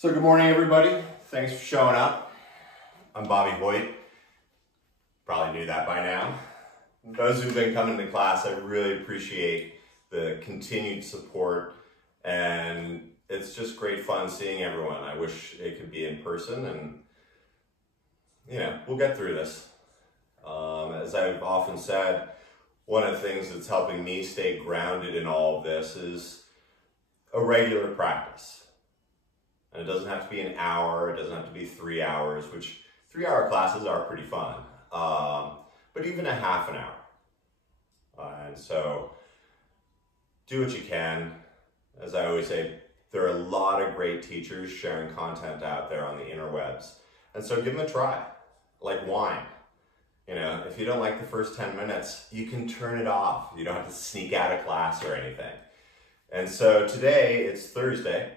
So good morning, everybody. Thanks for showing up. I'm Bobby Hoyt. Probably knew that by now. Those who've been coming to class, I really appreciate the continued support, and it's just great fun seeing everyone. I wish it could be in person, and we'll get through this. As I've often said, one of the things that's helping me stay grounded in all of this is a regular practice. And it doesn't have to be an hour, it doesn't have to be 3 hours, which 3-hour classes are pretty fun, but even a half an hour. And so do what you can. As I always say, there are a lot of great teachers sharing content out there on the interwebs. And so give them a try, like wine. If you don't like the first 10 minutes, you can turn it off. You don't have to sneak out of class or anything. And so today, it's Thursday.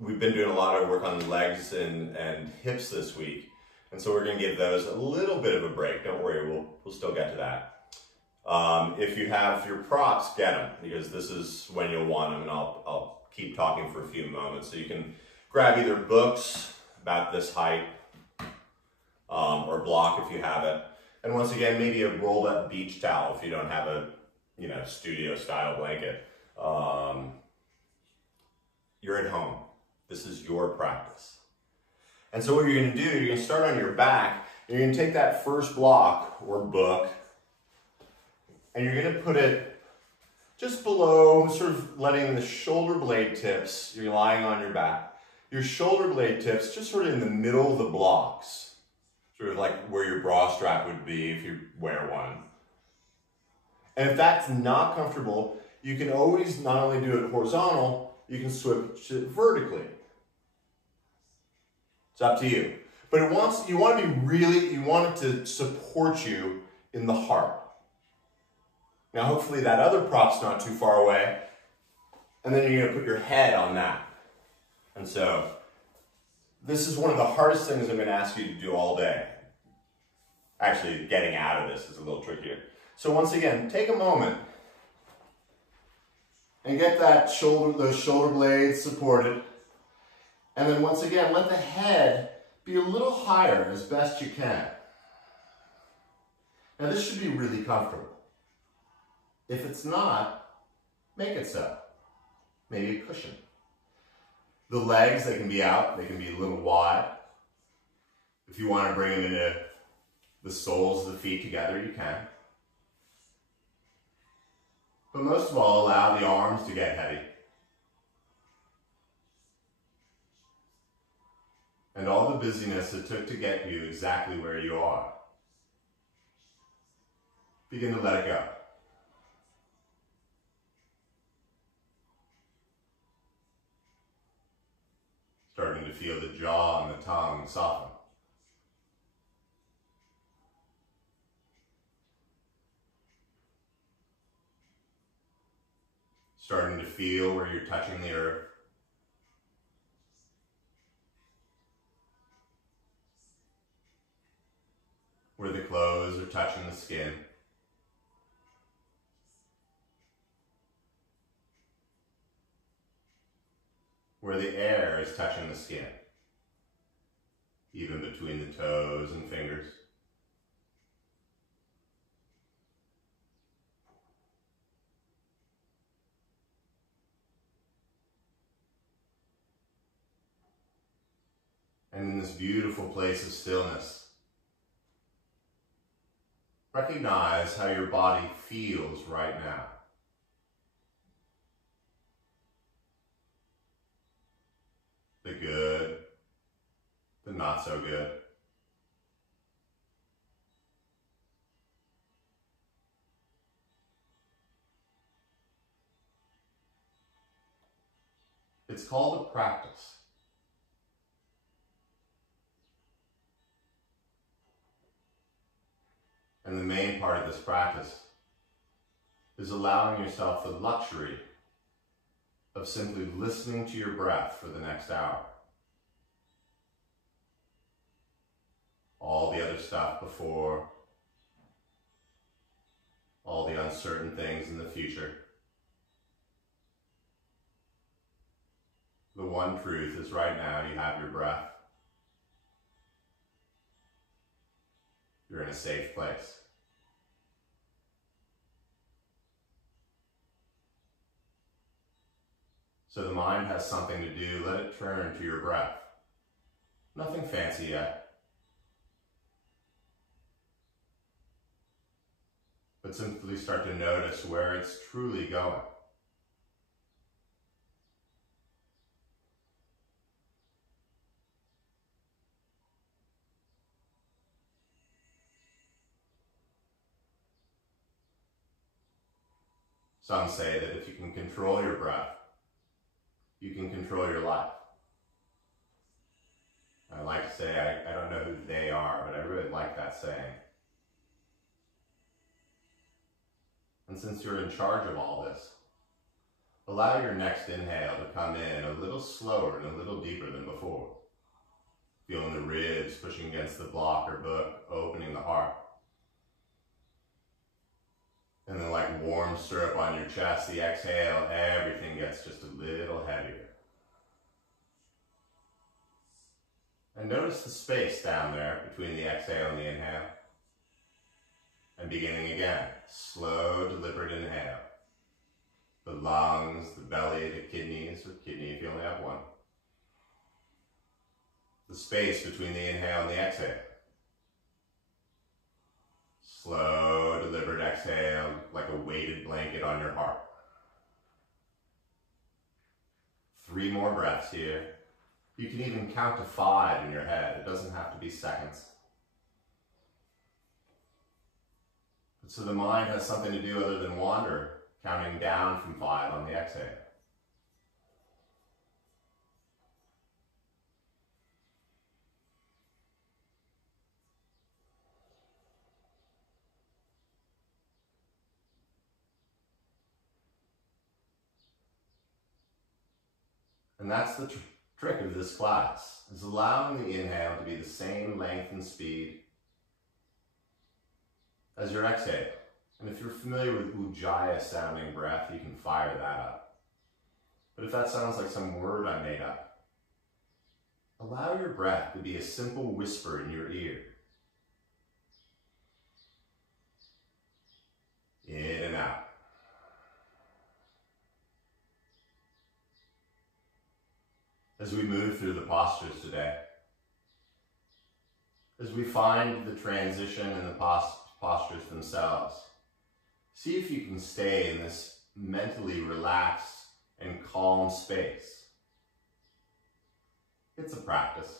We've been doing a lot of work on the legs and hips this week. And so we're going to give those a little bit of a break. Don't worry, we'll still get to that. If you have your props, get them, because this is when you'll want them, and I'll keep talking for a few moments. So you can grab either books about this height, or block if you have it. And once again, maybe a rolled up beach towel if you don't have a studio style blanket. You're at home. This is your practice. And so what you're going to do, you're going to start on your back, and you're going to take that first block or book, and you're going to put it just below, sort of letting the shoulder blade tips, you're lying on your back, your shoulder blade tips just sort of in the middle of the blocks, sort of like where your bra strap would be if you wear one. And if that's not comfortable, you can always not only do it horizontal, you can switch it vertically. It's up to you. But you want it to support you in the heart. Now hopefully that other prop's not too far away, and then you're going to put your head on that. And so this is one of the hardest things I'm going to ask you to do all day. Actually, getting out of this is a little trickier. So once again, take a moment and get those shoulder blades supported. And then once again, let the head be a little higher as best you can. Now this should be really comfortable. If it's not, make it so. Maybe a cushion. The legs, they can be out, they can be a little wide. If you want to bring them into the soles of the feet together, you can. But most of all, allow the arms to get heavy. And all the busyness it took to get you exactly where you are. Begin to let it go. Starting to feel the jaw and the tongue soften. Starting to feel where you're touching the earth. Where the clothes are touching the skin. Where the air is touching the skin. Even between the toes and fingers. And in this beautiful place of stillness, recognize how your body feels right now. The good, the not so good. It's called a practice. And the main part of this practice is allowing yourself the luxury of simply listening to your breath for the next hour. All the other stuff before, all the uncertain things in the future, the one truth is right now you have your breath. You're in a safe place. So the mind has something to do, let it turn to your breath. Nothing fancy yet. But simply start to notice where it's truly going. Some say that if you can control your breath, you can control your life. I like to say, I don't know who they are, but I really like that saying. And since you're in charge of all this, allow your next inhale to come in a little slower and a little deeper than before. Feeling the ribs pushing against the block or book, opening the heart. And then like warm syrup on your chest, the exhale, everything gets just a little heavier. And notice the space down there between the exhale and the inhale. And beginning again, slow, deliberate inhale. The lungs, the belly, the kidneys, or kidney if you only have one. The space between the inhale and the exhale. Slow, deliberate exhale, like a weighted blanket on your heart. 3 more breaths here. You can even count to 5 in your head. It doesn't have to be seconds. But so the mind has something to do other than wander, counting down from 5 on the exhale. And that's the trick of this class, is allowing the inhale to be the same length and speed as your exhale. And if you're familiar with Ujjayi sounding breath, you can fire that up. But if that sounds like some word I made up, allow your breath to be a simple whisper in your ear. In and out. As we move through the postures today, as we find the transition in the postures themselves, see if you can stay in this mentally relaxed and calm space. It's a practice.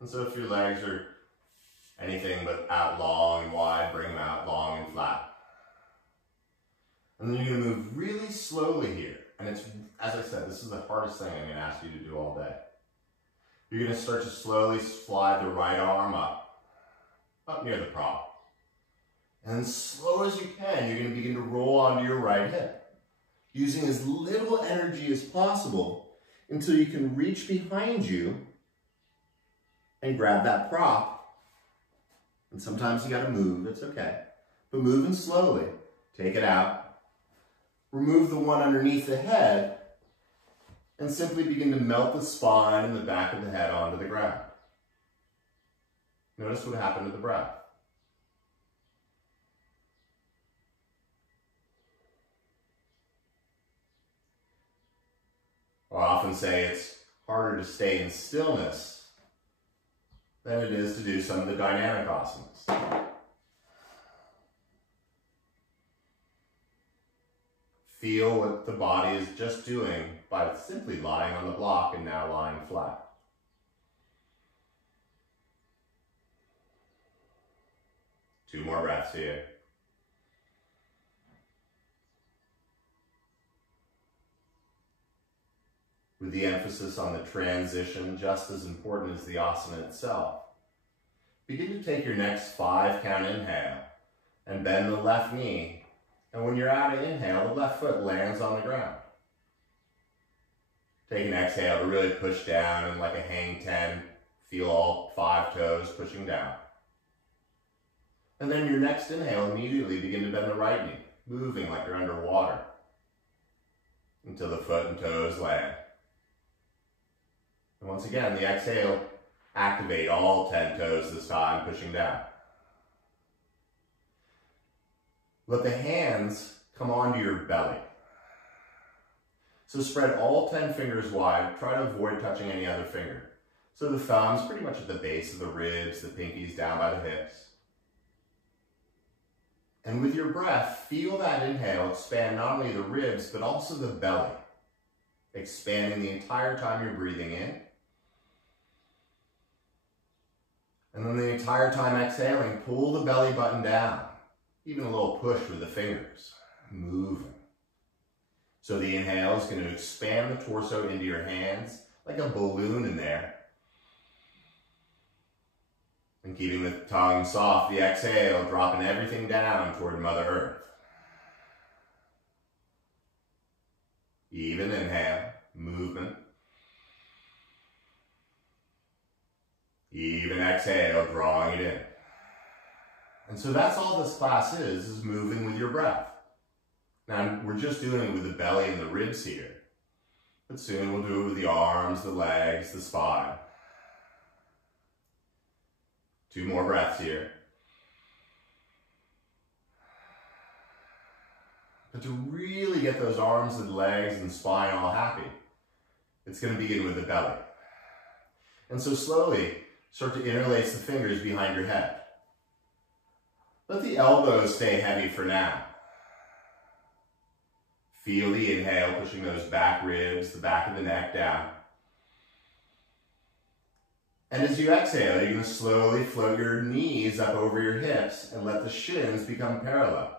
And so if your legs are anything but out long and wide, bring them out long and flat. And then you're going to move really slowly here. And it's, as I said, this is the hardest thing I'm going to ask you to do all day. You're going to start to slowly slide the right arm up near the prop. And as slow as you can, you're going to begin to roll onto your right hip, using as little energy as possible until you can reach behind you and grab that prop. And sometimes you got to move, it's okay. But moving slowly, take it out. Remove the one underneath the head and simply begin to melt the spine and the back of the head onto the ground. Notice what happened to the breath. I often say it's harder to stay in stillness than it is to do some of the dynamic asanas. Feel what the body is just doing by simply lying on the block and now lying flat. Two more breaths here. With the emphasis on the transition just as important as the asana itself, begin to take your next 5 count inhale and bend the left knee. And when you're out of inhale, the left foot lands on the ground. Take an exhale to really push down and like a hang 10, feel all 5 toes pushing down. And then your next inhale, immediately begin to bend the right knee, moving like you're underwater until the foot and toes land. Once again, the exhale, activate all 10 toes this time, pushing down. Let the hands come onto your belly. So spread all 10 fingers wide. Try to avoid touching any other finger. So the thumb's pretty much at the base of the ribs, the pinkies down by the hips. And with your breath, feel that inhale expand not only the ribs, but also the belly. Expanding the entire time you're breathing in. And then the entire time exhaling, pull the belly button down. Even a little push with the fingers. Moving. So the inhale is going to expand the torso into your hands, like a balloon in there. And keeping the tongue soft, the exhale, dropping everything down toward Mother Earth. Even inhale, movement. Even exhale, drawing it in. And so that's all this class is moving with your breath. Now, we're just doing it with the belly and the ribs here. But soon we'll do it with the arms, the legs, the spine. 2 more breaths here. But to really get those arms and legs and spine all happy, it's going to begin with the belly. And so slowly, start to interlace the fingers behind your head. Let the elbows stay heavy for now. Feel the inhale, pushing those back ribs, the back of the neck down. And as you exhale, you're going to slowly float your knees up over your hips and let the shins become parallel.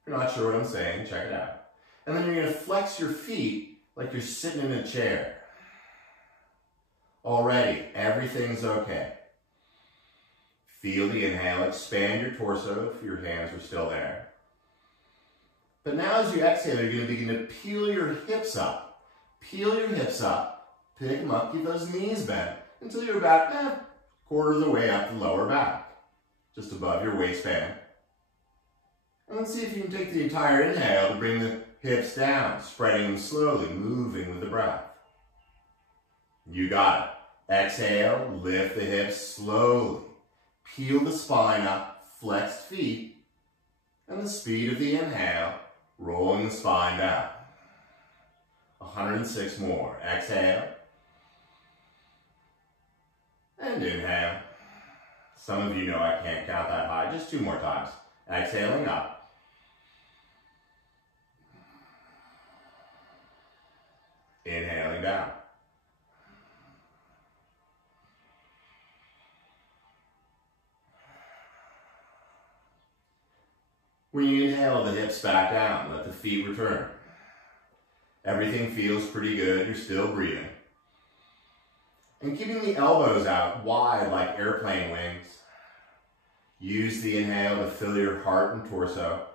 If you're not sure what I'm saying, check it out. And then you're going to flex your feet like you're sitting in a chair. Already, everything's okay. Feel the inhale, expand your torso if your hands are still there. But now as you exhale, you're going to begin to peel your hips up. Peel your hips up, pick them up, keep those knees bent until you're about quarter of the way up the lower back, just above your waistband. And let's see if you can take the entire inhale to bring the hips down, spreading them slowly, moving with the breath. You got it. Exhale, lift the hips slowly. Peel the spine up, flexed feet, and the speed of the inhale, rolling the spine down. 106 more. Exhale. And inhale. Some of you know I can't count that high. Just 2 more times. Exhaling up. Inhaling down. When you inhale, the hips back down. Let the feet return. Everything feels pretty good. You're still breathing. And keeping the elbows out wide like airplane wings. Use the inhale to fill your heart and torso.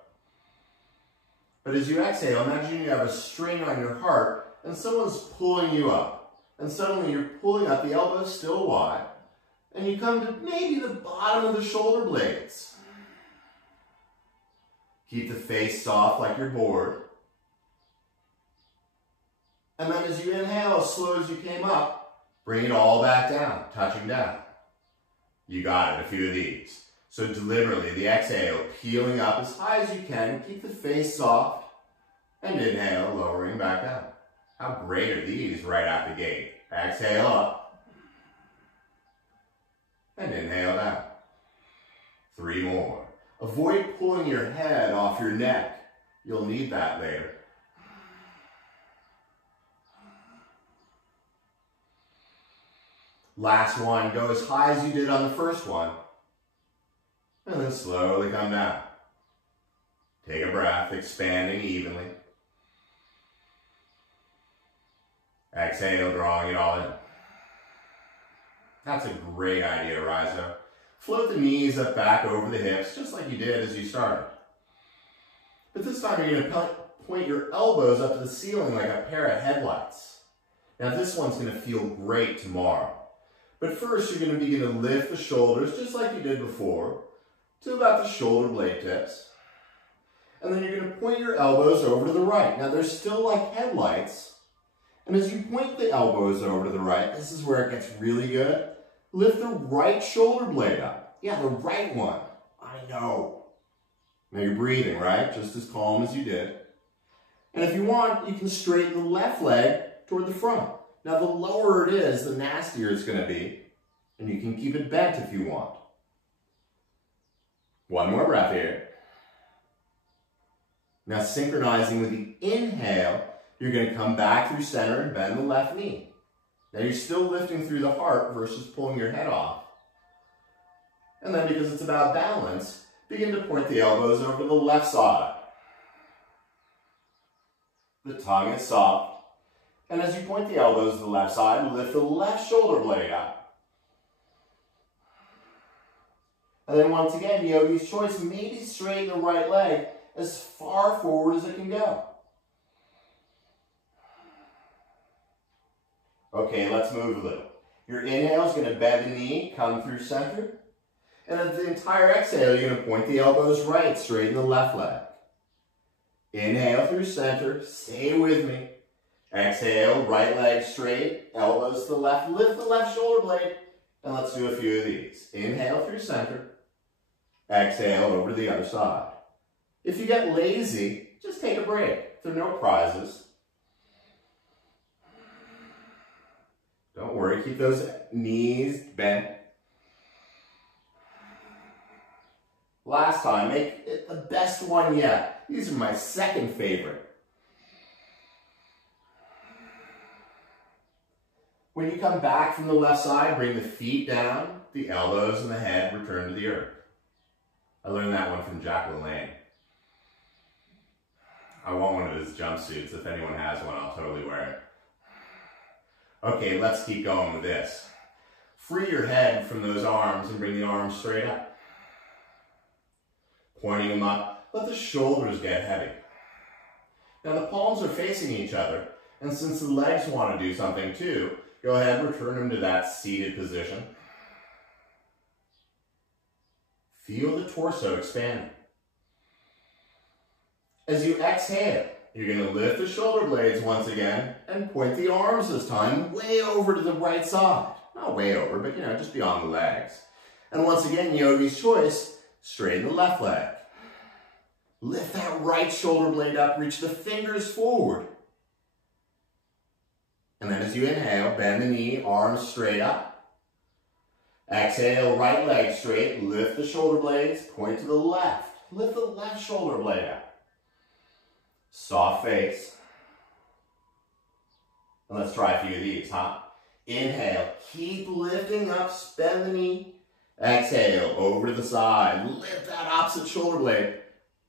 But as you exhale, imagine you have a string on your heart and someone's pulling you up. And suddenly you're pulling up, the elbows still wide, and you come to maybe the bottom of the shoulder blades. Keep the face soft like you're bored. And then as you inhale, as slow as you came up, bring it all back down, touching down. You got it, a few of these. So deliberately, the exhale, peeling up as high as you can, keep the face soft, and inhale, lowering back down. How great are these right out the gate? Exhale up, and inhale down. 3 more. Avoid pulling your head off your neck. You'll need that later. Last one, go as high as you did on the first one. And then slowly come down. Take a breath, expanding evenly. Exhale, drawing it all in. That's a great idea, Rizo. Float the knees up back over the hips, just like you did as you started. But this time you're going to point your elbows up to the ceiling like a pair of headlights. Now this one's going to feel great tomorrow. But first you're going to begin to lift the shoulders, just like you did before, to about the shoulder blade tips. And then you're going to point your elbows over to the right. Now they're still like headlights, And as you point the elbows over to the right, this is where it gets really good. Lift the right shoulder blade up. Yeah, the right one. I know. Now you're breathing, right? Just as calm as you did. And if you want, you can straighten the left leg toward the front. Now the lower it is, the nastier it's going to be. And you can keep it bent if you want. One more breath here. Now synchronizing with the inhale, you're going to come back through center and bend the left knee. Now you're still lifting through the heart versus pulling your head off. And then because it's about balance, begin to point the elbows over to the left side. The tongue is soft. And as you point the elbows to the left side, lift the left shoulder blade up. And then once again, yogi's choice, maybe straighten the right leg as far forward as it can go. Okay, let's move a little. Your inhale is going to bend the knee, come through center. And at the entire exhale, you're going to point the elbows right, straighten the left leg. Inhale through center, stay with me. Exhale, right leg straight, elbows to the left, lift the left shoulder blade, and let's do a few of these. Inhale through center, exhale over to the other side. If you get lazy, just take a break. There are no prizes. Don't worry, keep those knees bent. Last time, make it the best one yet. These are my second favorite. When you come back from the left side, bring the feet down, the elbows and the head return to the earth. I learned that one from Jack LaLanne. I want one of his jumpsuits. If anyone has one, I'll totally wear it. Okay, let's keep going with this. Free your head from those arms and bring the arms straight up. Pointing them up, let the shoulders get heavy. Now the palms are facing each other, and since the legs want to do something too, go ahead and return them to that seated position. Feel the torso expand. As you exhale, you're going to lift the shoulder blades once again and point the arms this time way over to the right side. Not way over, but just beyond the legs. And once again, yogi's choice, straighten the left leg. Lift that right shoulder blade up, reach the fingers forward. And then as you inhale, bend the knee, arms straight up. Exhale, right leg straight, lift the shoulder blades, point to the left. Lift the left shoulder blade up. Soft face. And let's try a few of these, huh? Inhale, keep lifting up, bend the knee. Exhale, over to the side, lift that opposite shoulder blade.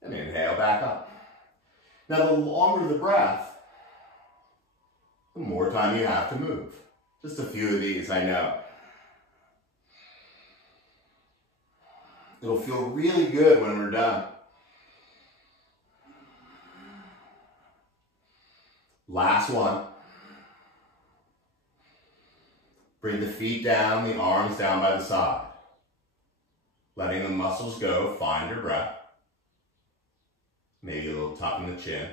And inhale, back up. Now the longer the breath, the more time you have to move. Just a few of these, I know. It'll feel really good when we're done. Last one. Bring the feet down, the arms down by the side. Letting the muscles go, find your breath. Maybe a little tuck in the chin.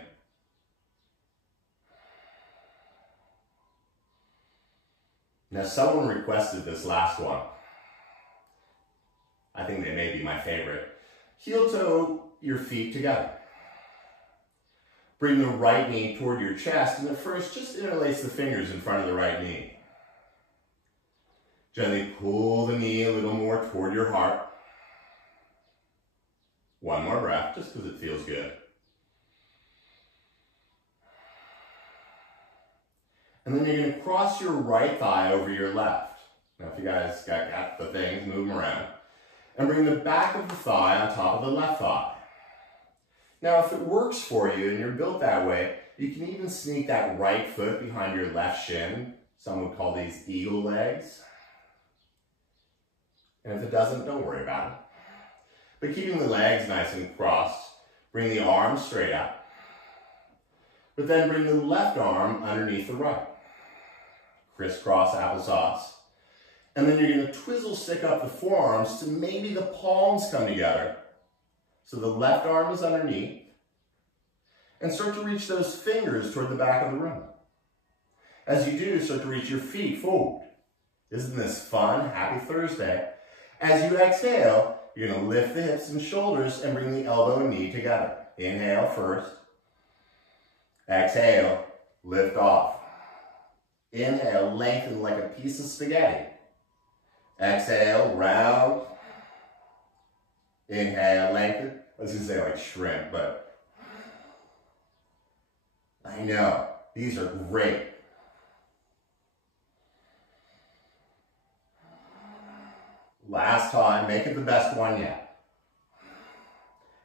Now someone requested this last one. I think they may be my favorite. Heel toe your feet together. Bring the right knee toward your chest, and at first just interlace the fingers in front of the right knee. Gently pull the knee a little more toward your heart. One more breath, just because it feels good. And then you're going to cross your right thigh over your left. Now if you guys got the things, move them around. And bring the back of the thigh on top of the left thigh. Now if it works for you and you're built that way, you can even sneak that right foot behind your left shin. Some would call these eagle legs. And if it doesn't, don't worry about it. But keeping the legs nice and crossed, bring the arms straight up. But then bring the left arm underneath the right. Crisscross applesauce. And then you're going to twizzle stick up the forearms to maybe the palms come together. So the left arm is underneath. And start to reach those fingers toward the back of the room. As you do, start to reach your feet forward. Isn't this fun? Happy Thursday. As you exhale, you're going to lift the hips and shoulders and bring the elbow and knee together. Inhale first. Exhale, lift off. Inhale, lengthen like a piece of spaghetti. Exhale, round. Inhale, lengthen. I was going to say like shrimp, but I know. These are great. Last time, make it the best one yet.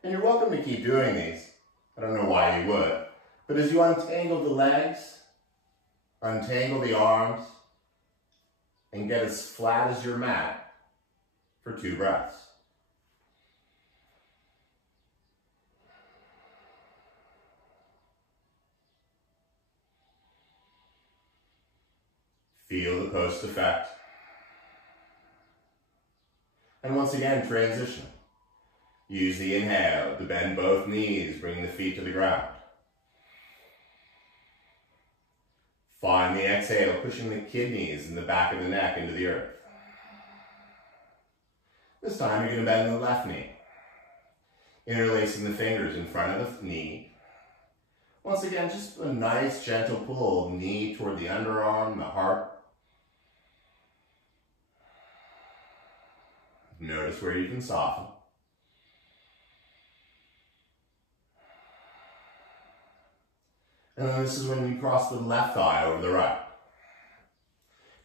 And you're welcome to keep doing these. I don't know why you would. But as you untangle the legs, untangle the arms, and get as flat as your mat for 2 breaths. Feel the post effect. And once again, transition. Use the inhale to bend both knees, bring the feet to the ground. Find the exhale, pushing the kidneys and the back of the neck into the earth. This time you're going to bend the left knee, interlacing the fingers in front of the knee. Once again, just a nice gentle pull, knee toward the underarm, the heart. Notice where you can soften. And then this is when you cross the left thigh over the right.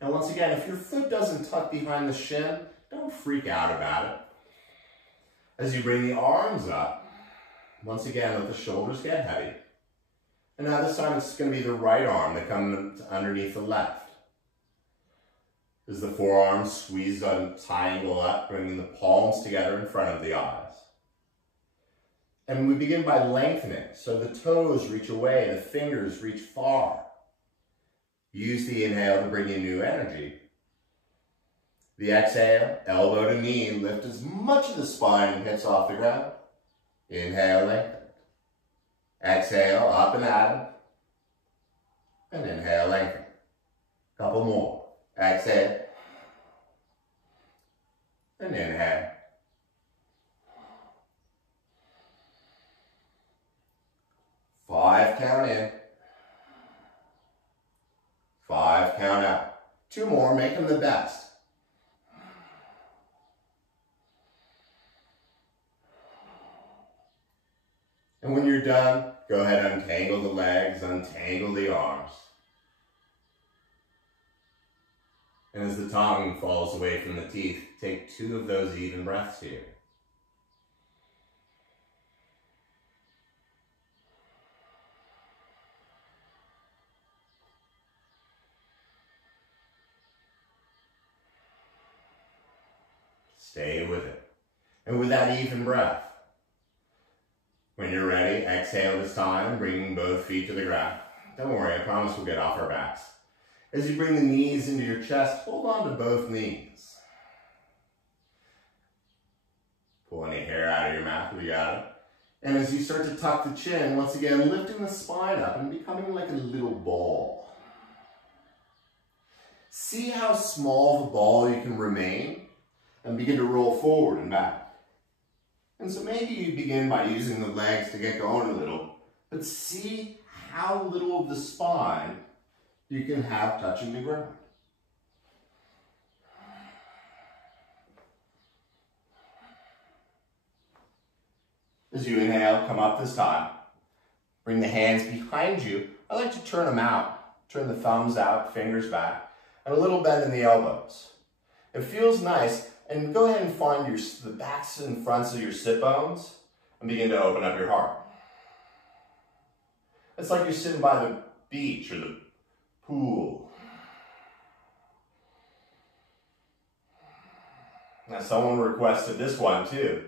And once again, if your foot doesn't tuck behind the shin, don't freak out about it. As you bring the arms up, once again, let the shoulders get heavy. And now this time it's going to be the right arm that comes underneath the left. As the forearms squeeze and triangle up, bringing the palms together in front of the eyes. And we begin by lengthening, so the toes reach away, the fingers reach far. Use the inhale to bring in new energy. The exhale, elbow to knee, lift as much of the spine and hips off the ground. Inhale, lengthen. Exhale, up and at it. And inhale, lengthen. Couple more. Exhale. And inhale. Five count in. 5 count out. 2 more, make them the best. And when you're done, go ahead and untangle the legs, untangle the arms. And as the tongue falls away from the teeth, take 2 of those even breaths here. Stay with it. And with that even breath, when you're ready, exhale this time, bringing both feet to the ground. Don't worry, I promise we'll get off our backs. As you bring the knees into your chest, hold on to both knees. Pull any hair out of your mouth if you got it. And as you start to tuck the chin, once again, lifting the spine up and becoming like a little ball. See how small the ball you can remain and begin to roll forward and back. And so maybe you begin by using the legs to get going a little, but see how little of the spine you can have touching the ground. As you inhale, come up this time. Bring the hands behind you. I like to turn them out. Turn the thumbs out, fingers back, and a little bend in the elbows. It feels nice. And go ahead and find the backs and fronts of your sit bones and begin to open up your heart. It's like you're sitting by the beach or the pool. Now someone requested this one too.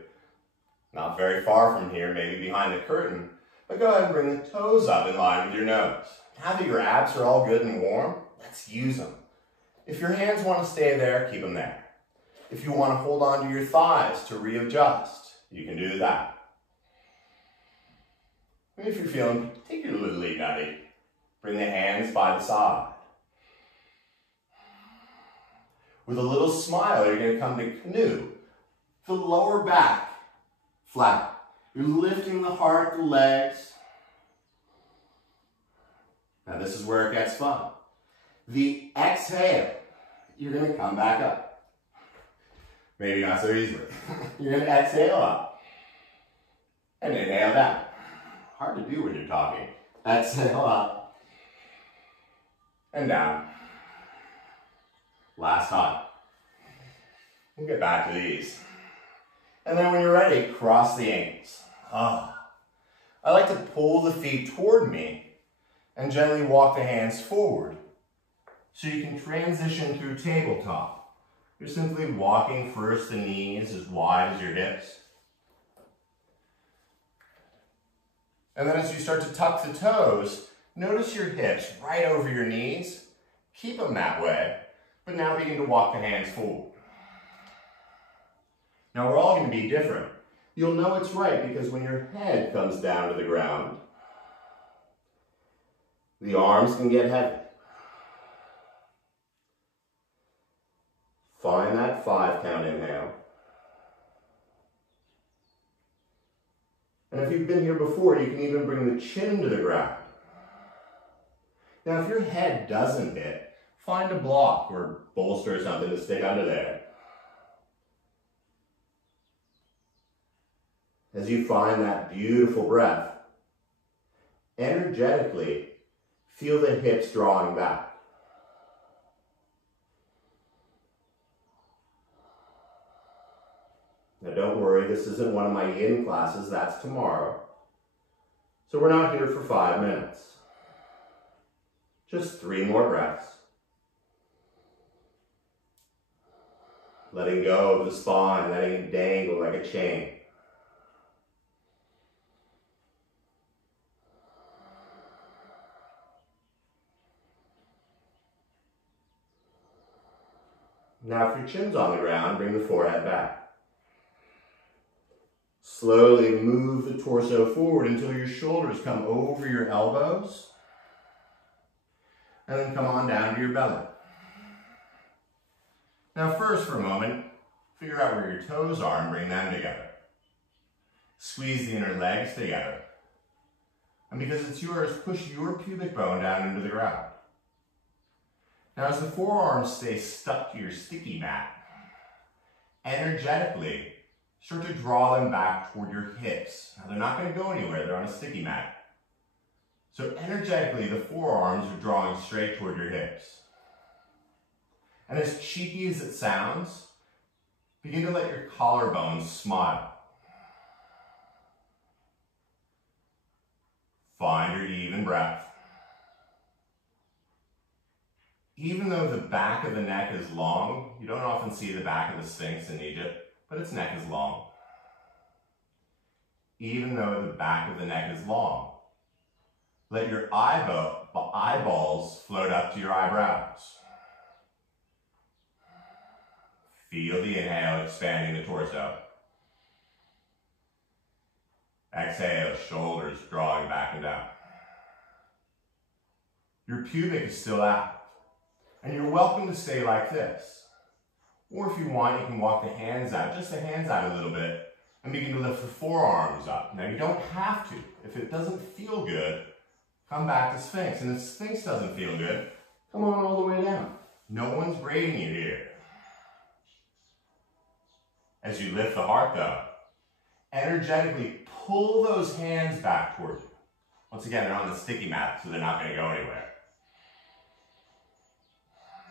Not very far from here, maybe behind the curtain, but go ahead and bring the toes up in line with your nose. Now that your abs are all good and warm, let's use them. If your hands want to stay there, keep them there. If you want to hold on to your thighs to readjust, you can do that. And if you're feeling particularly nutty, bring the hands by the side. With a little smile, you're going to come to canoe. The lower back, flat. You're lifting the heart, the legs. Now this is where it gets fun. The exhale, you're going to come back up. Maybe not so easily. You're going to exhale up. And inhale down. Hard to do when you're talking. Exhale up. And down. Last time. We'll get back to these. And then when you're ready, cross the ankles. I like to pull the feet toward me and gently walk the hands forward. So you can transition through tabletop. You're simply walking first the knees as wide as your hips. And then as you start to tuck the toes, notice your hips right over your knees. Keep them that way, but now begin to walk the hands forward. Now we're all going to be different. You'll know it's right because when your head comes down to the ground, the arms can get heavy. Find that 5 count inhale. And if you've been here before, you can even bring the chin to the ground. Now if your head doesn't hit, find a block or bolster or something to stick under there. As you find that beautiful breath, energetically feel the hips drawing back. Now don't worry, this isn't one of my yin classes, that's tomorrow. So we're not here for 5 minutes. Just 3 more breaths. Letting go of the spine, letting it dangle like a chain. Now if your chin's on the ground, bring the forehead back. Slowly move the torso forward until your shoulders come over your elbows. And then come on down to your belly. Now first for a moment, figure out where your toes are and bring them together. Squeeze the inner legs together. And because it's yours, push your pubic bone down into the ground. Now as the forearms stay stuck to your sticky mat, energetically start to draw them back toward your hips. Now they're not going to go anywhere, they're on a sticky mat. So energetically the forearms are drawing straight toward your hips. And as cheeky as it sounds, begin to let your collarbones smile. Find your even breath. Even though the back of the neck is long, you don't often see the back of the Sphinx in Egypt, but its neck is long. Even though the back of the neck is long, let your eyeballs float up to your eyebrows. Feel the inhale expanding the torso. Exhale, shoulders drawing back and down. Your pubic is still active. And you're welcome to stay like this. Or if you want, you can walk the hands out, just the hands out a little bit, and begin to lift the forearms up. Now you don't have to. If it doesn't feel good, come back to Sphinx. And if Sphinx doesn't feel good, come on all the way down. No one's grading you here. As you lift the heart though, energetically pull those hands back toward you. Once again, they're on the sticky mat, so they're not going to go anywhere.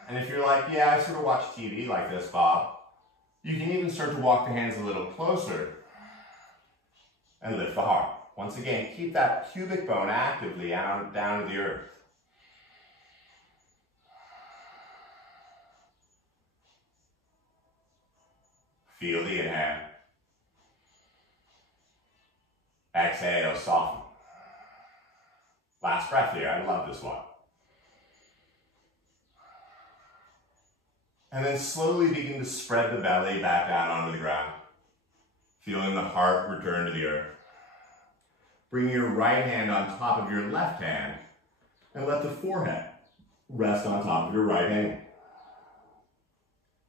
And if you're like, yeah, I sort of watch TV like this, Bob, you can even start to walk the hands a little closer and lift the heart. Once again, keep that pubic bone actively down to the earth. Feel the inhale. Exhale, soften. Last breath here, I love this one. And then slowly begin to spread the belly back down onto the ground. Feeling the heart return to the earth. Bring your right hand on top of your left hand and let the forehead rest on top of your right hand.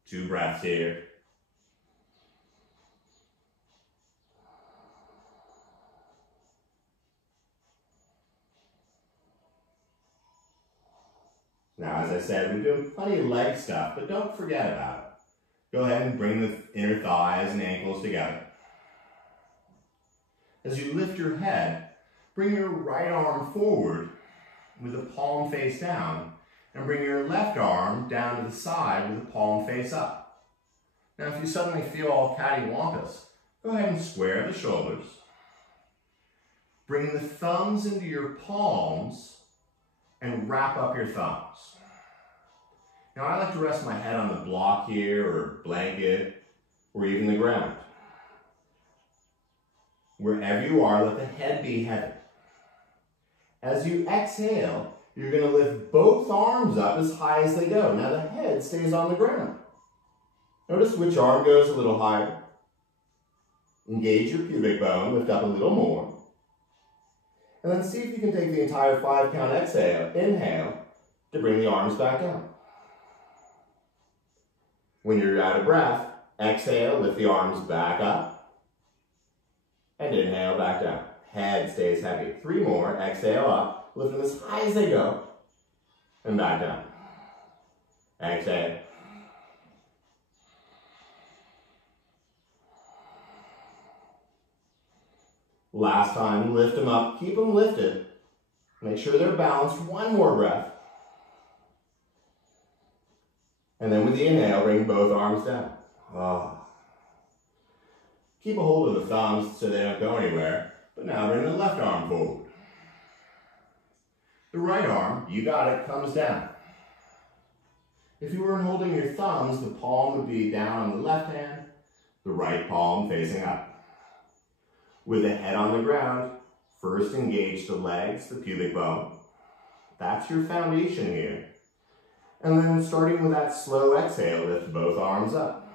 2 breaths here. Now, as I said, we're doing plenty of leg stuff, but don't forget about it. Go ahead and bring the inner thighs and ankles together. As you lift your head, bring your right arm forward with the palm face down, and bring your left arm down to the side with the palm face up. Now, if you suddenly feel all cattywampus, go ahead and square the shoulders. Bring the thumbs into your palms and wrap up your thumbs. Now, I like to rest my head on the block here, or blanket, or even the ground. Wherever you are, let the head be heavy. As you exhale, you're going to lift both arms up as high as they go. Now the head stays on the ground. Notice which arm goes a little higher. Engage your pubic bone, lift up a little more. And then see if you can take the entire 5-count exhale, inhale, to bring the arms back down. When you're out of breath, exhale, lift the arms back up, and inhale back down. Head stays heavy. 3 more, exhale up, lift them as high as they go, and back down. Exhale. Last time, lift them up, keep them lifted. Make sure they're balanced. 1 more breath. And then with the inhale, bring both arms down. Keep a hold of the thumbs so they don't go anywhere. But now bring the left arm forward. The right arm, you got it, comes down. If you weren't holding your thumbs, the palm would be down on the left hand, the right palm facing up. With the head on the ground, first engage the legs, the pubic bone. That's your foundation here. And then starting with that slow exhale, lift both arms up.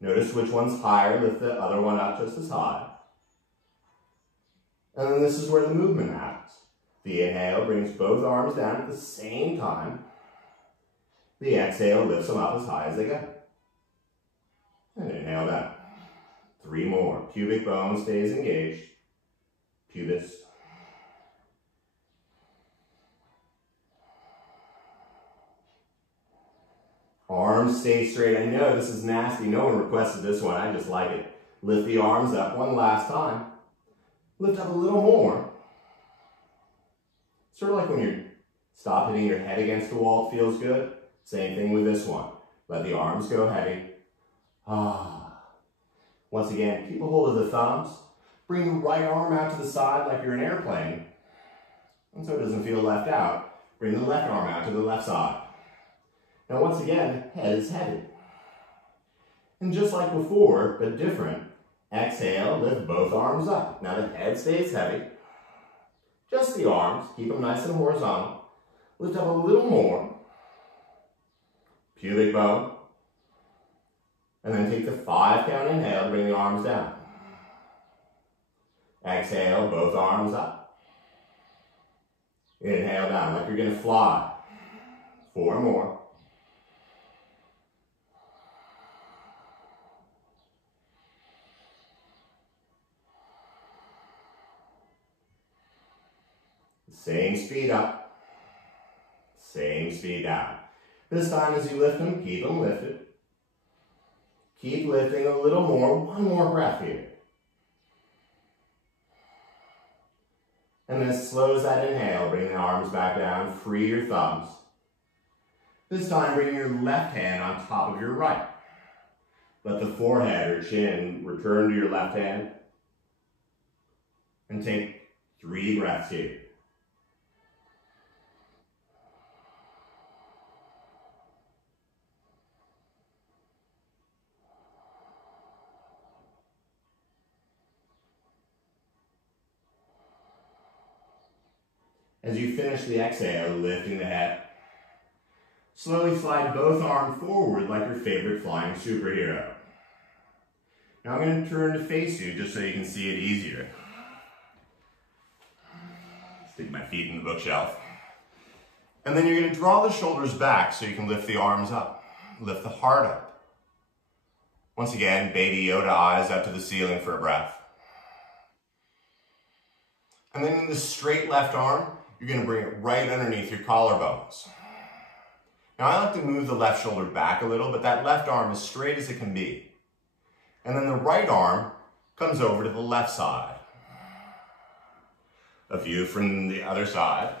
Notice which one's higher, lift the other one up just as high. And then this is where the movement happens. The inhale brings both arms down at the same time. The exhale lifts them up as high as they go. And inhale down. 3 more. Pubic bone stays engaged. Pubis. Arms stay straight. I know this is nasty. No one requested this one. I just like it. Lift the arms up one last time. Lift up a little more. Sort of like when you stop hitting your head against the wall, it feels good. Same thing with this one. Let the arms go heavy. Once again, keep a hold of the thumbs. Bring the right arm out to the side like you're an airplane. And so it doesn't feel left out. Bring the left arm out to the left side. Now once again, head is heavy. And just like before, but different, exhale, lift both arms up. Now the head stays heavy. Just the arms, keep them nice and horizontal. Lift up a little more. Pubic bone. And then take the 5-count inhale, bring the arms down. Exhale, both arms up. Inhale down like you're going to fly. 4 more. Same speed up, same speed down. This time as you lift them, keep them lifted. Keep lifting a little more, 1 more breath here. And then slow as that inhale, bring the arms back down, free your thumbs. This time bring your left hand on top of your right. Let the forehead or chin return to your left hand. And take 3 breaths here. As you finish the exhale, lifting the head, slowly slide both arms forward like your favorite flying superhero. Now I'm going to turn to face you just so you can see it easier. Stick my feet in the bookshelf. And then you're going to draw the shoulders back so you can lift the arms up, lift the heart up. Once again, Baby Yoda eyes up to the ceiling for a breath. And then in the straight left arm, you're going to bring it right underneath your collarbones. Now I like to move the left shoulder back a little, but that left arm as straight as it can be. And then the right arm comes over to the left side. A view from the other side.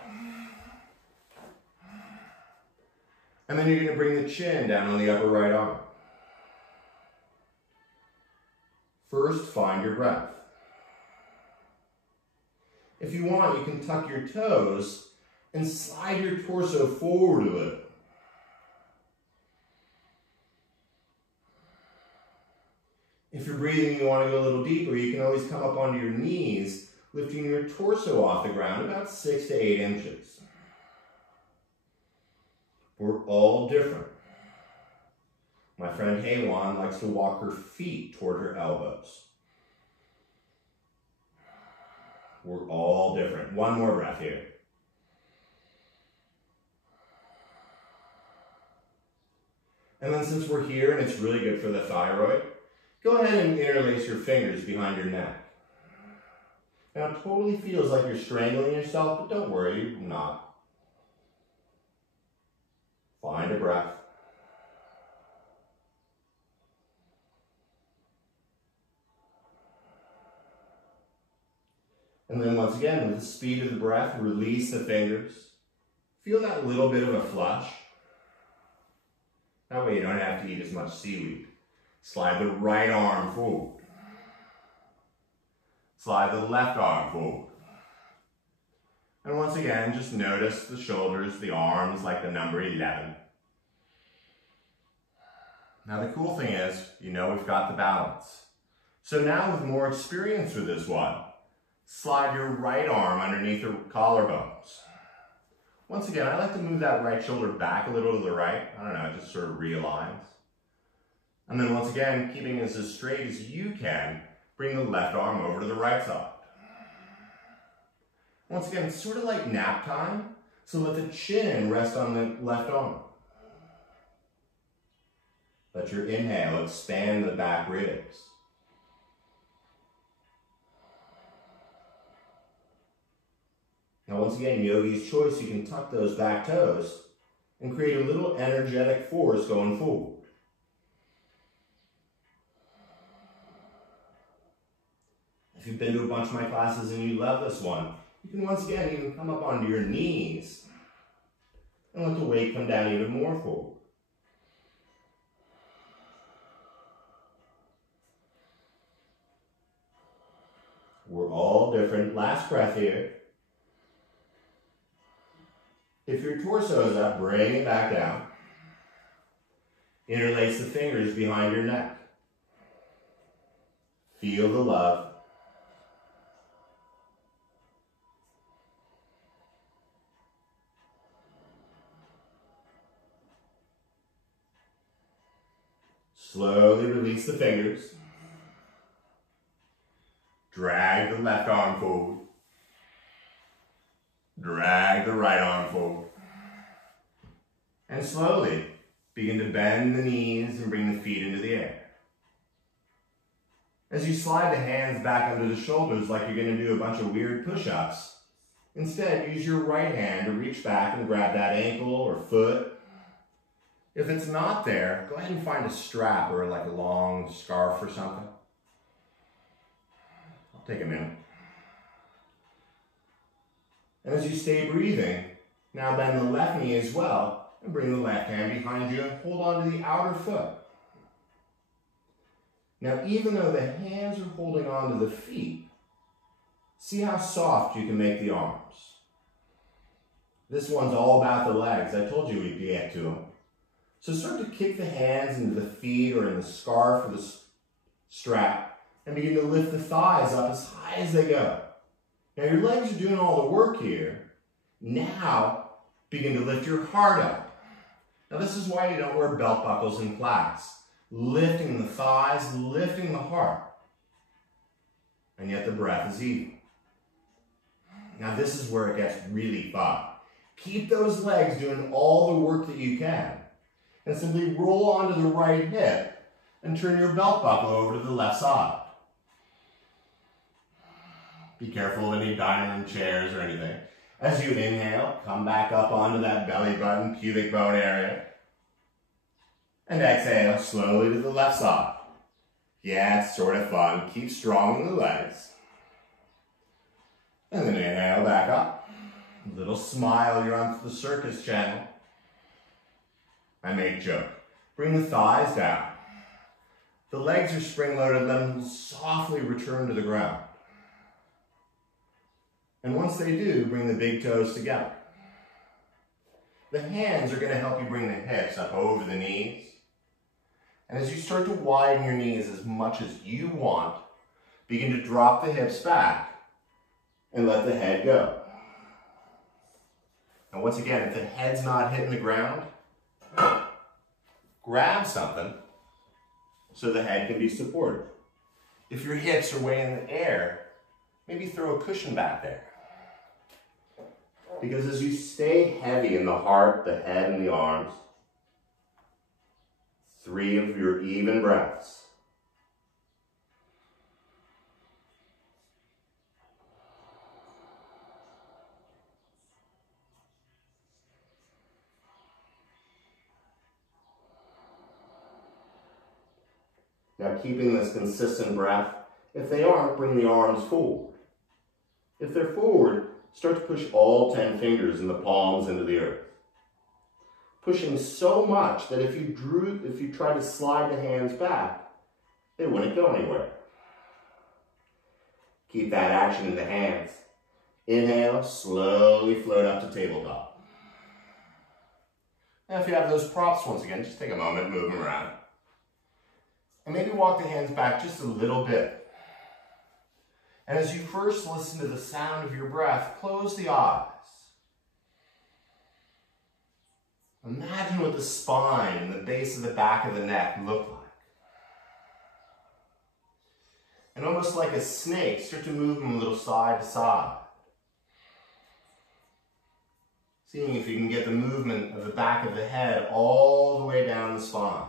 And then you're going to bring the chin down on the upper right arm. First, find your breath. If you want, you can tuck your toes and slide your torso forward a little. If you're breathing, you want to go a little deeper, you can always come up onto your knees, lifting your torso off the ground about 6 to 8 inches. We're all different. My friend Haywan likes to walk her feet toward her elbows. We're all different. One more breath here. And then since we're here and it's really good for the thyroid, go ahead and interlace your fingers behind your neck. Now it totally feels like you're strangling yourself, but don't worry, you're not. Find a breath. And then once again, with the speed of the breath, release the fingers. Feel that little bit of a flush. That way you don't have to eat as much seaweed. Slide the right arm forward. Slide the left arm forward. And once again, just notice the shoulders, the arms like the number 11. Now the cool thing is, you know we've got the balance. So now with more experience with this one, slide your right arm underneath the collarbones. Once again, I like to move that right shoulder back a little to the right. I don't know, it just sort of realigns. And then once again, keeping it as straight as you can, bring the left arm over to the right side. Once again, it's sort of like nap time, so let the chin rest on the left arm. Let your inhale expand the back ribs. Now once again, yogi's choice, you can tuck those back toes and create a little energetic force going forward. If you've been to a bunch of my classes and you love this one, you can once again even come up onto your knees and let the weight come down even more forward. We're all different. Last breath here. If your torso is up, bring it back down. Interlace the fingers behind your neck. Feel the love. Slowly release the fingers. Drag the left arm forward. Drag the right arm forward. And slowly begin to bend the knees and bring the feet into the air. As you slide the hands back under the shoulders like you're going to do a bunch of weird push-ups, instead use your right hand to reach back and grab that ankle or foot. If it's not there, go ahead and find a strap or like a long scarf or something. I'll take a minute. And as you stay breathing, now bend the left knee as well and bring the left hand behind you and hold on to the outer foot. Now, even though the hands are holding on to the feet, see how soft you can make the arms. This one's all about the legs. I told you we'd get to them. So start to kick the hands into the feet or in the scarf or the strap and begin to lift the thighs up as high as they go. Now your legs are doing all the work here. Now begin to lift your heart up. Now this is why you don't wear belt buckles in class. Lifting the thighs, lifting the heart. And yet the breath is even. Now this is where it gets really fun. Keep those legs doing all the work that you can. And simply roll onto the right hip and turn your belt buckle over to the left side. Be careful of any dining room chairs or anything. As you inhale, come back up onto that belly button, pubic bone area. And exhale slowly to the left side. Yeah, it's sort of fun. Keep strong in the legs. And then inhale back up. A little smile, you're on the circus channel. I make joke. Bring the thighs down. The legs are spring-loaded, let them softly return to the ground. And once they do, bring the big toes together. The hands are going to help you bring the hips up over the knees. And as you start to widen your knees as much as you want, begin to drop the hips back and let the head go. And once again, if the head's not hitting the ground, grab something so the head can be supported. If your hips are way in the air, maybe throw a cushion back there. Because as you stay heavy in the heart, the head, and the arms, 3 of your even breaths. Now keeping this consistent breath, if they aren't, bring the arms forward. If they're forward, start to push all 10 fingers and the palms into the earth. Pushing so much that if you try to slide the hands back, they wouldn't go anywhere. Keep that action in the hands. Inhale, slowly float up to tabletop. Now if you have those props, once again, just take a moment, move them around. And maybe walk the hands back just a little bit. And as you first listen to the sound of your breath, close the eyes. Imagine what the spine and the base of the back of the neck look like. And almost like a snake, start to move them a little side to side. Seeing if you can get the movement of the back of the head all the way down the spine.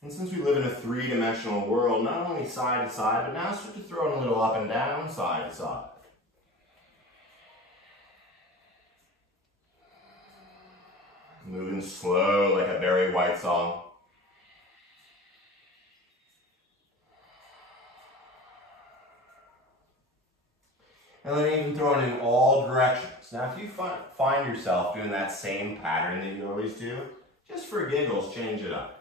And since we live in a 3-dimensional world, not only side to side, but now start to throw in a little up and down, side to side. Moving slow like a Barry White song. And then even throwing in all directions. Now if you find yourself doing that same pattern that you always do, just for giggles, change it up.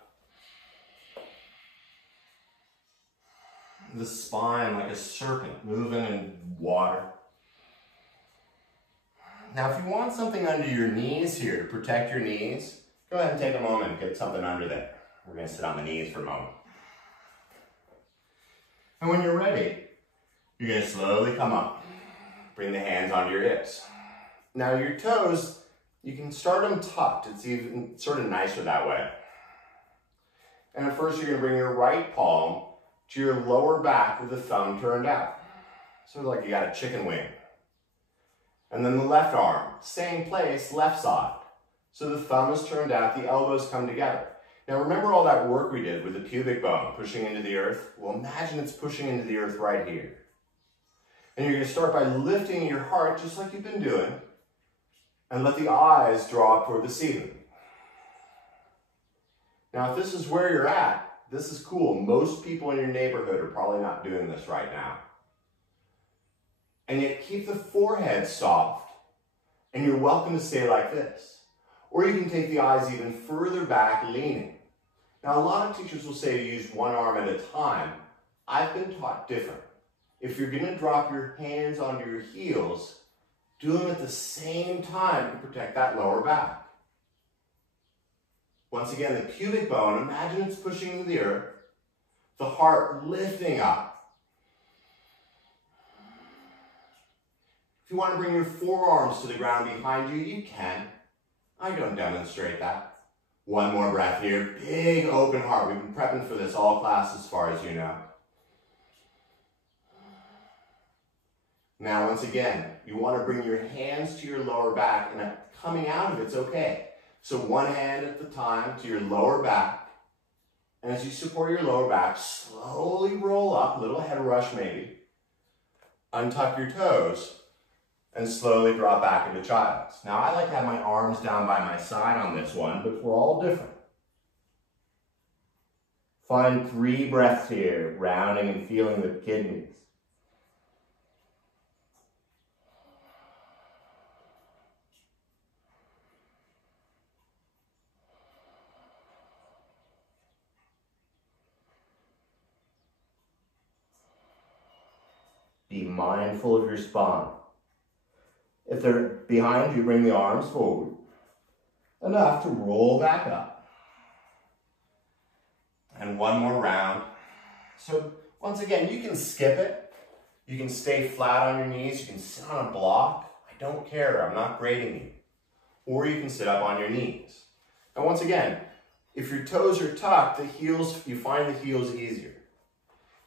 The spine like a serpent moving in water. Now if you want something under your knees here to protect your knees, go ahead and take a moment and get something under there. We're going to sit on the knees for a moment. And when you're ready, you're going to slowly come up. Bring the hands onto your hips. Now your toes, you can start them tucked. It's even sort of nicer that way. And at first you're going to bring your right palm to your lower back with the thumb turned out. Sort of like you got a chicken wing. And then the left arm, same place, left side. So the thumb is turned out, the elbows come together. Now remember all that work we did with the pubic bone pushing into the earth? Well, imagine it's pushing into the earth right here. And you're going to start by lifting your heart just like you've been doing, and let the eyes draw up toward the ceiling. Now if this is where you're at, this is cool. Most people in your neighborhood are probably not doing this right now. And yet keep the forehead soft, and you're welcome to stay like this. Or you can take the eyes even further back, leaning. Now a lot of teachers will say to use one arm at a time. I've been taught different. If you're going to drop your hands onto your heels, do them at the same time to protect that lower back. Once again, the pubic bone, imagine it's pushing into the earth, the heart lifting up. If you want to bring your forearms to the ground behind you, you can. I don't demonstrate that. One more breath here, big open heart. We've been prepping for this all class as far as you know. Now, once again, you want to bring your hands to your lower back, and coming out of it's okay. So one hand at the time to your lower back, and as you support your lower back, slowly roll up, little head rush maybe, untuck your toes, and slowly drop back into child's. Now, I like to have my arms down by my side on this one, but we're all different. Find 3 breaths here, rounding and feeling the kidneys. Be mindful of your spine. If they're behind you, bring the arms forward, enough to roll back up. And one more round. So once again, you can skip it. You can stay flat on your knees. You can sit on a block. I don't care. I'm not grading you. Or you can sit up on your knees. And once again, if your toes are tucked, the heels, you find the heels easier.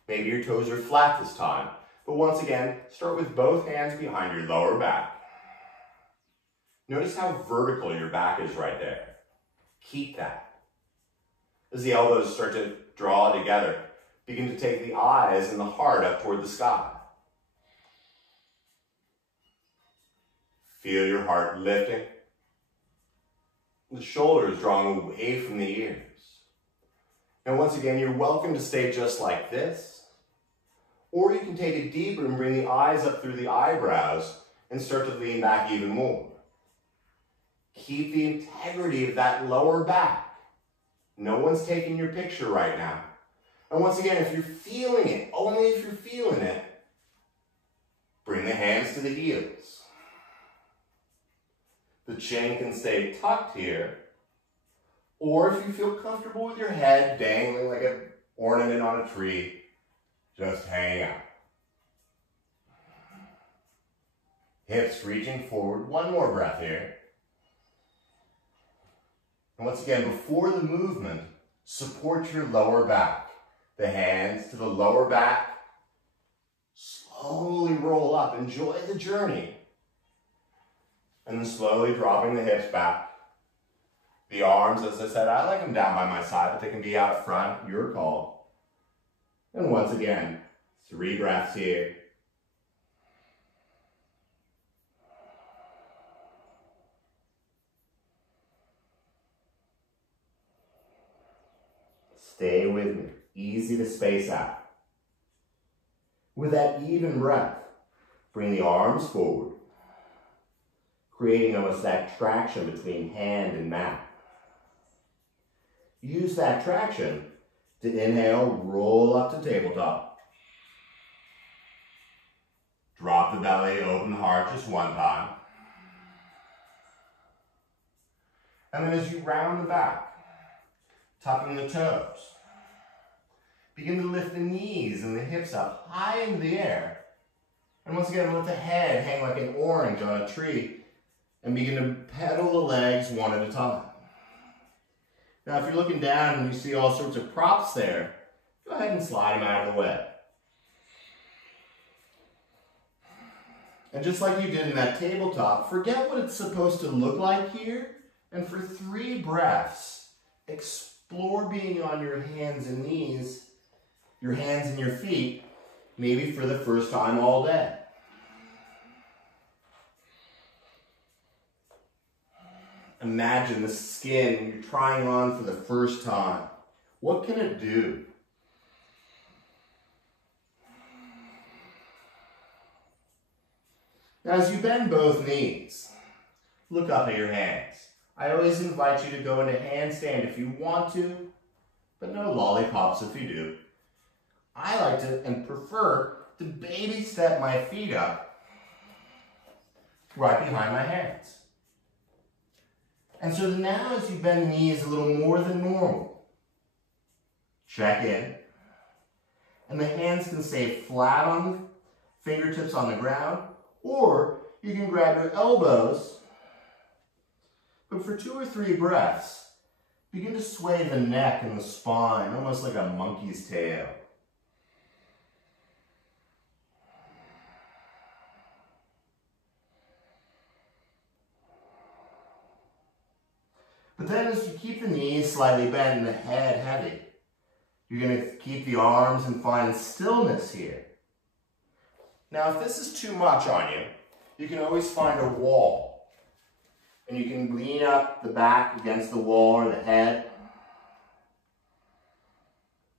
Maybe your toes are flat this time. But once again, start with both hands behind your lower back. Notice how vertical your back is right there. Keep that. As the elbows start to draw together, begin to take the eyes and the heart up toward the sky. Feel your heart lifting. The shoulders drawing away from the ears. And once again, you're welcome to stay just like this. Or you can take it deeper and bring the eyes up through the eyebrows and start to lean back even more. Keep the integrity of that lower back. No one's taking your picture right now. And once again, if you're feeling it, only if you're feeling it, bring the hands to the heels. The chin can stay tucked here. Or if you feel comfortable with your head dangling like an ornament on a tree, just hang out. Hips reaching forward. One more breath here. And once again, before the movement, support your lower back. The hands to the lower back. Slowly roll up. Enjoy the journey. And then slowly dropping the hips back. The arms, as I said, I like them down by my side, but they can be out front. Your call. And once again, 3 breaths here. Stay with me. Easy to space out. With that even breath, bring the arms forward, creating almost that traction between hand and mat. Use that traction to inhale, roll up to tabletop. Drop the belly, open the heart just one time. And then as you round the back, tucking the toes, begin to lift the knees and the hips up high in the air. And once again, let the head hang like an orange on a tree and begin to pedal the legs one at a time. Now, if you're looking down and you see all sorts of props there, go ahead and slide them out of the way. And just like you did in that tabletop, forget what it's supposed to look like here, and for 3 breaths, explore being on your hands and knees, your hands and your feet, maybe for the first time all day. Imagine the skin you're trying on for the first time. What can it do? Now, as you bend both knees, look up at your hands. I always invite you to go into handstand if you want to, but no lollipops if you do. I like to and prefer to baby step my feet up right behind my hands. And so now as you bend the knees a little more than normal, check in. And the hands can stay flat on the fingertips on the ground, or you can grab your elbows. But for 2 or 3 breaths, begin to sway the neck and the spine, almost like a monkey's tail. But then as you keep the knees slightly bent and the head heavy, you're going to keep the arms and find stillness here. Now, if this is too much on you, you can always find a wall. And you can lean up the back against the wall or the head.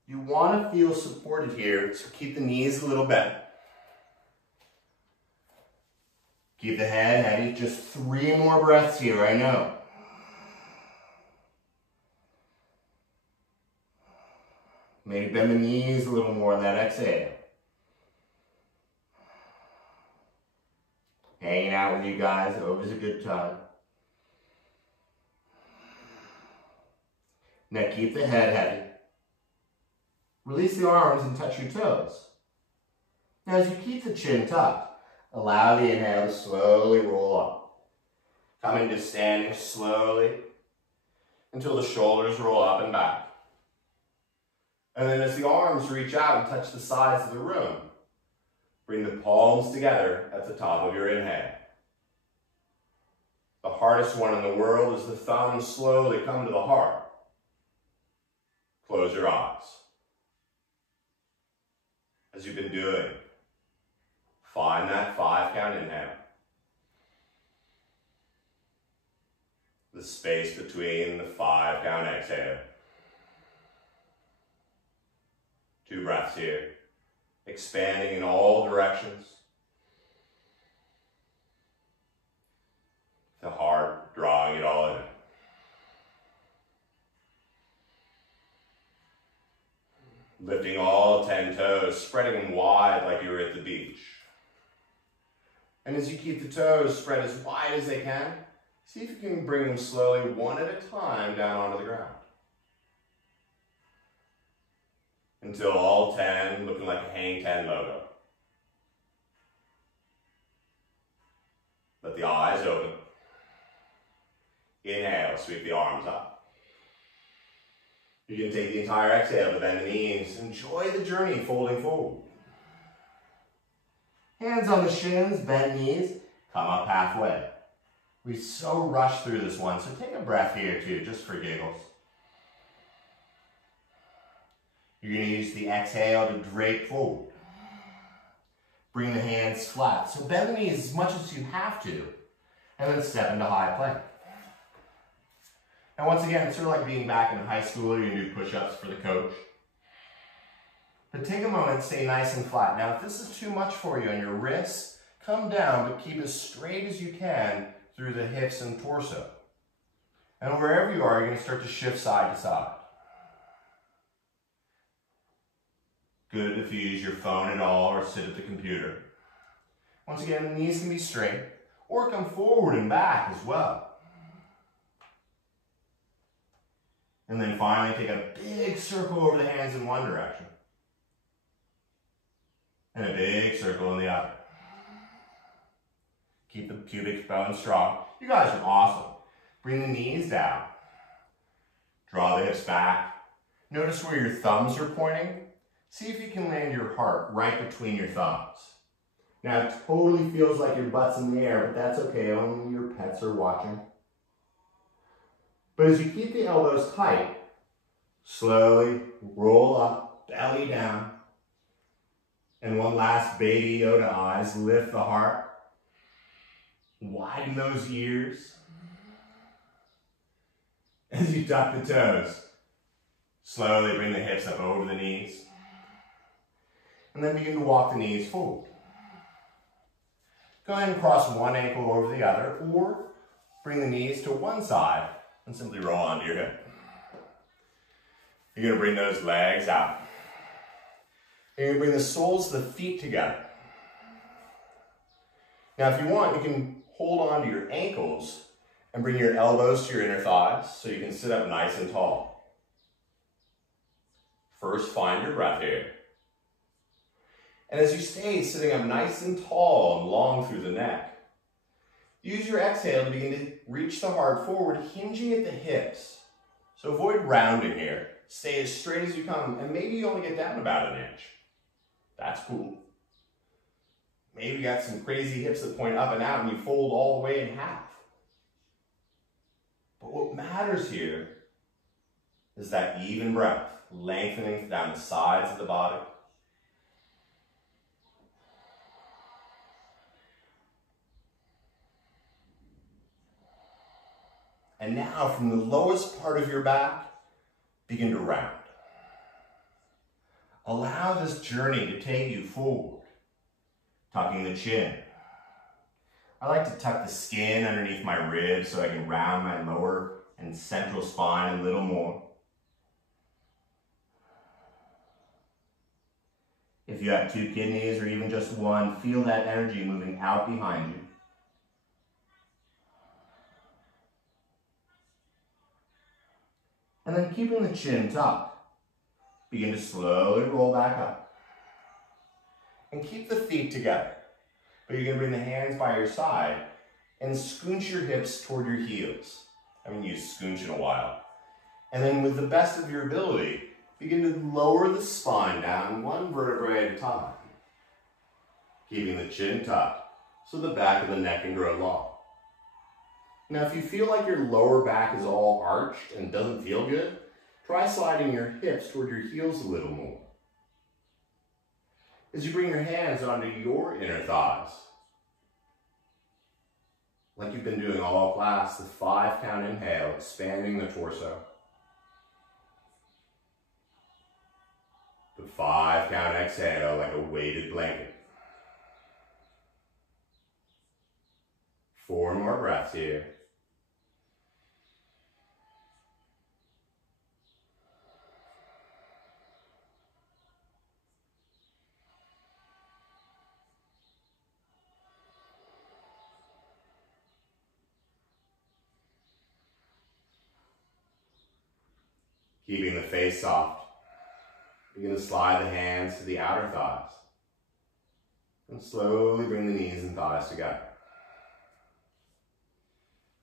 You want to feel supported here, so keep the knees a little bent. Keep the head heavy. Just 3 more breaths here, I know. Maybe bend the knees a little more on that exhale. Hanging out with you guys, always a good time. Now keep the head heavy. Release the arms and touch your toes. Now as you keep the chin tucked, allow the inhale to slowly roll up. Come into standing slowly until the shoulders roll up and back. And then as the arms reach out and touch the sides of the room, bring the palms together at the top of your inhale. The hardest one in the world is the thumbs slowly come to the heart. Close your eyes. As you've been doing, find that 5-count inhale. The space between the 5-count exhale. 2 breaths here. Expanding in all directions. The heart drawing it all in. Lifting all 10 toes, spreading them wide like you were at the beach. And as you keep the toes spread as wide as they can, see if you can bring them slowly, one at a time, down onto the ground. Until all 10 looking like a Hang 10 logo. Let the eyes open. Inhale, sweep the arms up. You can take the entire exhale to bend the knees. Enjoy the journey folding forward. Hands on the shins, bend knees, come up halfway. We so rush through this one, so take a breath here too, just for giggles. You're going to use the exhale to drape forward. Bring the hands flat. So bend the knees as much as you have to, and then step into high plank. And once again, it's sort of like being back in high school. You're going to do push-ups for the coach. But take a moment, stay nice and flat. Now, if this is too much for you on your wrists, come down, but keep as straight as you can through the hips and torso. And wherever you are, you're going to start to shift side to side. Good if you use your phone at all or sit at the computer. Once again, the knees can be straight or come forward and back as well. And then finally, take a big circle over the hands in one direction. And a big circle in the other. Keep the pubic bone strong. You guys are awesome. Bring the knees down. Draw the hips back. Notice where your thumbs are pointing. See if you can land your heart right between your thumbs. Now, it totally feels like your butt's in the air, but that's okay. Only your pets are watching. But as you keep the elbows tight, slowly roll up, belly down. And one last baby Yoda eyes, lift the heart. Widen those ears. As you tuck the toes, slowly bring the hips up over the knees. And then begin to walk the knees forward. Go ahead and cross one ankle over the other, or bring the knees to one side and simply roll onto your hip. You're going to bring those legs out. You're going to bring the soles of the feet together. Now, if you want, you can hold on to your ankles and bring your elbows to your inner thighs so you can sit up nice and tall. First, find your breath here. And as you stay sitting up nice and tall and long through the neck, use your exhale to begin to reach the heart forward, hinging at the hips. So avoid rounding here. Stay as straight as you come, and maybe you only get down about 1 inch. That's cool. Maybe you got some crazy hips that point up and out and you fold all the way in half. But what matters here is that even breath, lengthening down the sides of the body. And now from the lowest part of your back, begin to round. Allow this journey to take you forward, tucking the chin. I like to tuck the skin underneath my ribs so I can round my lower and central spine a little more. If you have 2 kidneys or even just one, feel that energy moving out behind you. And then keeping the chin tucked, begin to slowly roll back up. And keep the feet together. But you're going to bring the hands by your side and scooch your hips toward your heels. I haven't used scooch in a while. And then with the best of your ability, begin to lower the spine down 1 vertebrae at a time. Keeping the chin tucked so the back of the neck can grow long. Now, if you feel like your lower back is all arched and doesn't feel good, try sliding your hips toward your heels a little more. As you bring your hands onto your inner thighs, like you've been doing all class, the 5 count inhale, expanding the torso. The 5 count exhale, like a weighted blanket. 4 more breaths here. Keeping the face soft, begin to slide the hands to the outer thighs and slowly bring the knees and thighs together.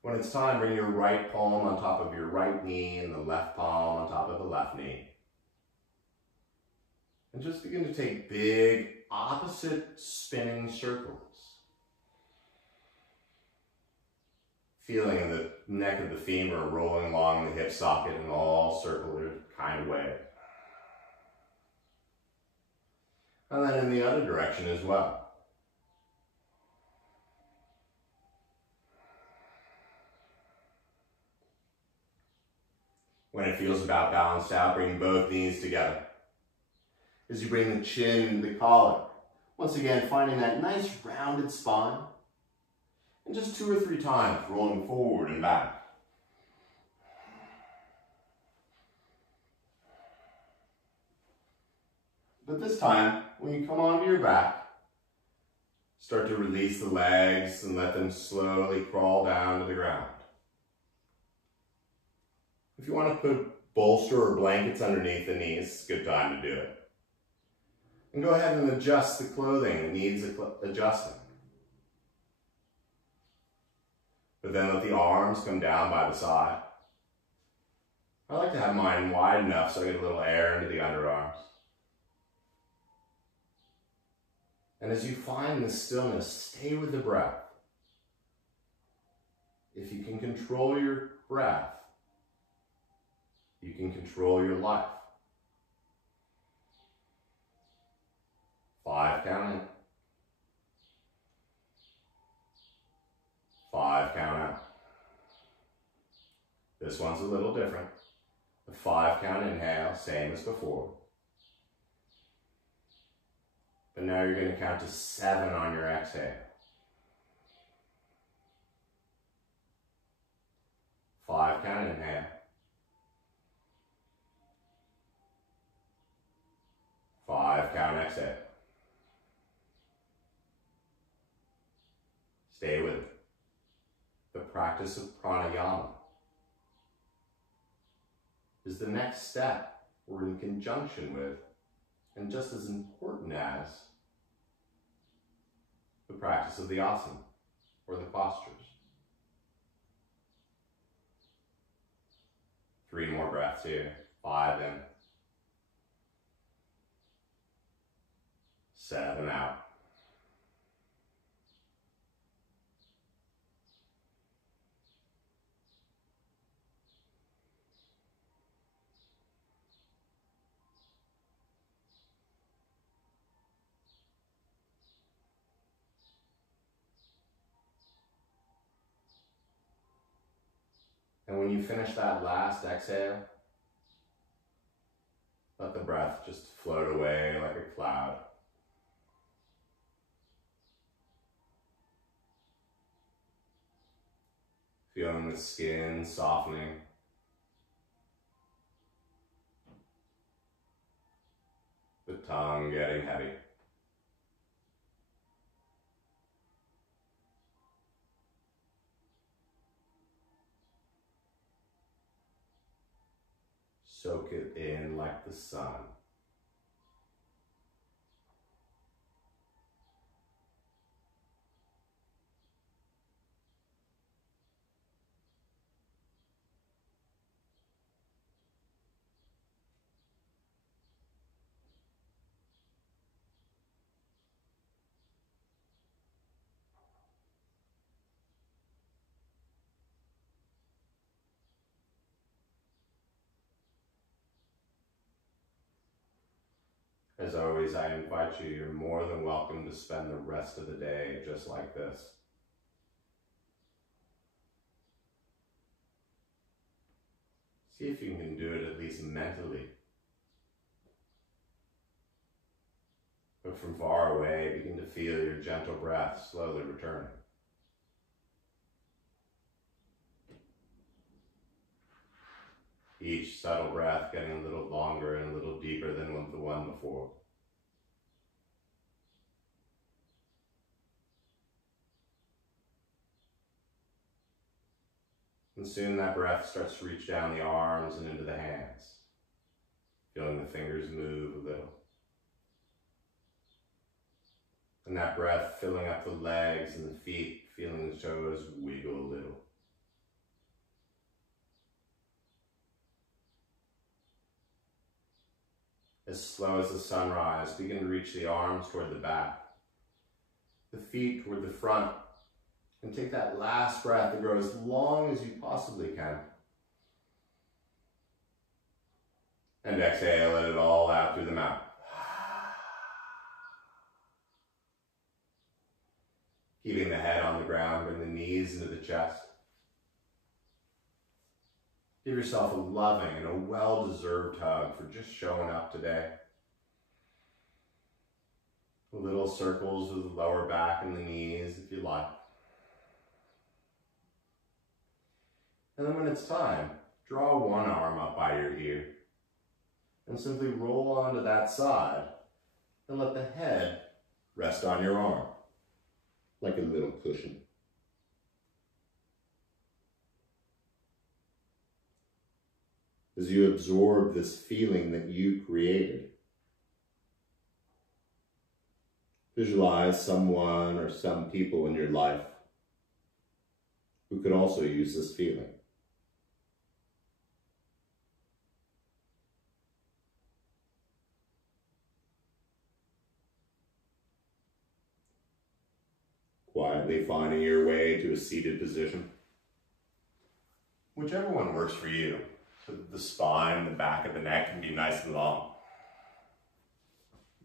When it's time, bring your right palm on top of your right knee and the left palm on top of the left knee. And just begin to take big opposite spinning circles. Feeling the neck of the femur rolling along the hip socket in all circular kind of way. And then in the other direction as well. When it feels about balanced out, bring both knees together. As you bring the chin into the collar, once again finding that nice rounded spine. And just 2 or 3 times, rolling forward and back. But this time, when you come onto your back, start to release the legs and let them slowly crawl down to the ground. If you want to put bolster or blankets underneath the knees, it's a good time to do it. And go ahead and adjust the clothing that needs adjusting. But then let the arms come down by the side. I like to have mine wide enough so I get a little air into the underarms. And as you find the stillness, stay with the breath. If you can control your breath, you can control your life. 5 count in. 5 count out. This one's a little different. The 5 count inhale, same as before. But now you're going to count to 7 on your exhale. 5 count inhale. 5 count exhale. Stay with it. The practice of pranayama is the next step or in conjunction with, and just as important as, the practice of the asana or the postures. 3 more breaths here. 5 in. 7 out. And when you finish that last exhale, let the breath just float away like a cloud. Feeling the skin softening. The tongue getting heavy. Soak it in like the sun. As always, I invite you, you're more than welcome to spend the rest of the day just like this. See if you can do it at least mentally. But from far away, begin to feel your gentle breath slowly returning. Each subtle breath getting a little longer and a little deeper than the one before. And soon that breath starts to reach down the arms and into the hands, feeling the fingers move a little. And that breath filling up the legs and the feet, feeling the toes wiggle a little. As slow as the sunrise, begin to reach the arms toward the back, the feet toward the front, and take that last breath to grow as long as you possibly can. And exhale, let it all out through the mouth. Keeping the head on the ground, bring the knees into the chest. Give yourself a loving and a well-deserved hug for just showing up today. Little circles with the lower back and the knees if you like. And then when it's time, draw one arm up by your ear and simply roll onto that side and let the head rest on your arm like a little cushion. As you absorb this feeling that you created, visualize someone or some people in your life who could also use this feeling. Quietly finding your way to a seated position. Whichever one works for you. So the spine, the back of the neck can be nice and long.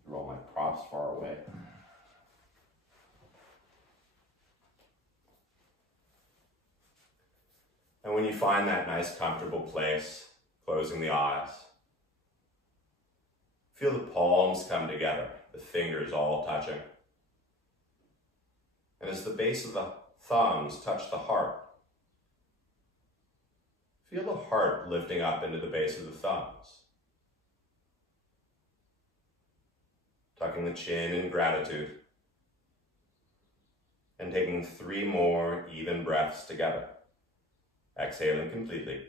Roll my props far away. And when you find that nice comfortable place, closing the eyes, feel the palms come together, the fingers all touching. And as the base of the thumbs touch the heart, feel the heart lifting up into the base of the thumbs. Tucking the chin in gratitude. And taking 3 more even breaths together. Exhaling completely.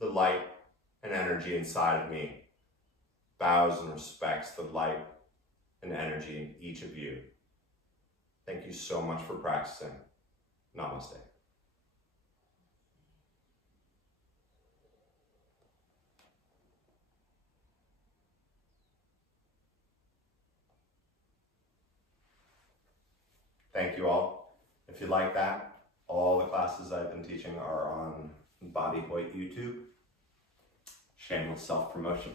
The light and energy inside of me bows and respects the light and energy in each of you. Thank you so much for practicing. Namaste. Thank you all. If you like that, all the classes I've been teaching are on Bobby Hoyt YouTube. Shameless self-promotion.